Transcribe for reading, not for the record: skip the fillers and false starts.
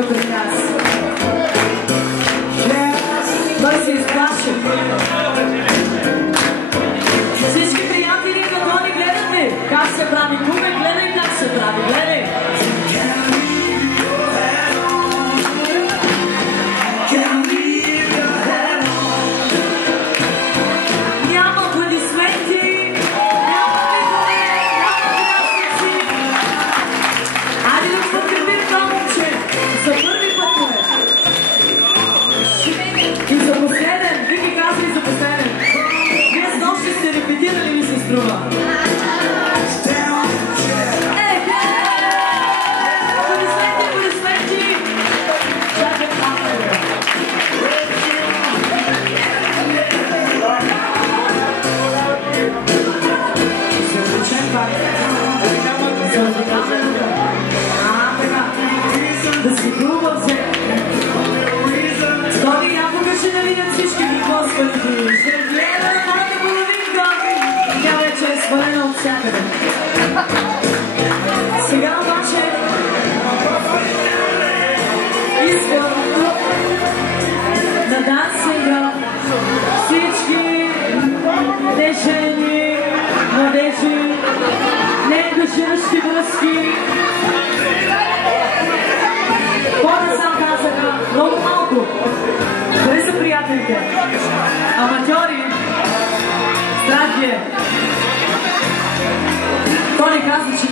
идва при нас. Той се изплаши. Всички приятели на Тони гледат ли? Как се прави? Куме, гледай как се прави. Гледай. Репетирали ми се струва? Аплодисменти! Чакай малко. Се отличен пак. Се отличен. Така. Да си груба взе. Тони някога ще да видят всички господи. Ще гледа на моята половинка. Тя вече е свалена от всякъде. Сега обаче искам на дансинга всички не жени, младежи, неангажиращи връзки. Хората сам казаха много малко. Къде са приятелите? Аматьори? Здравие!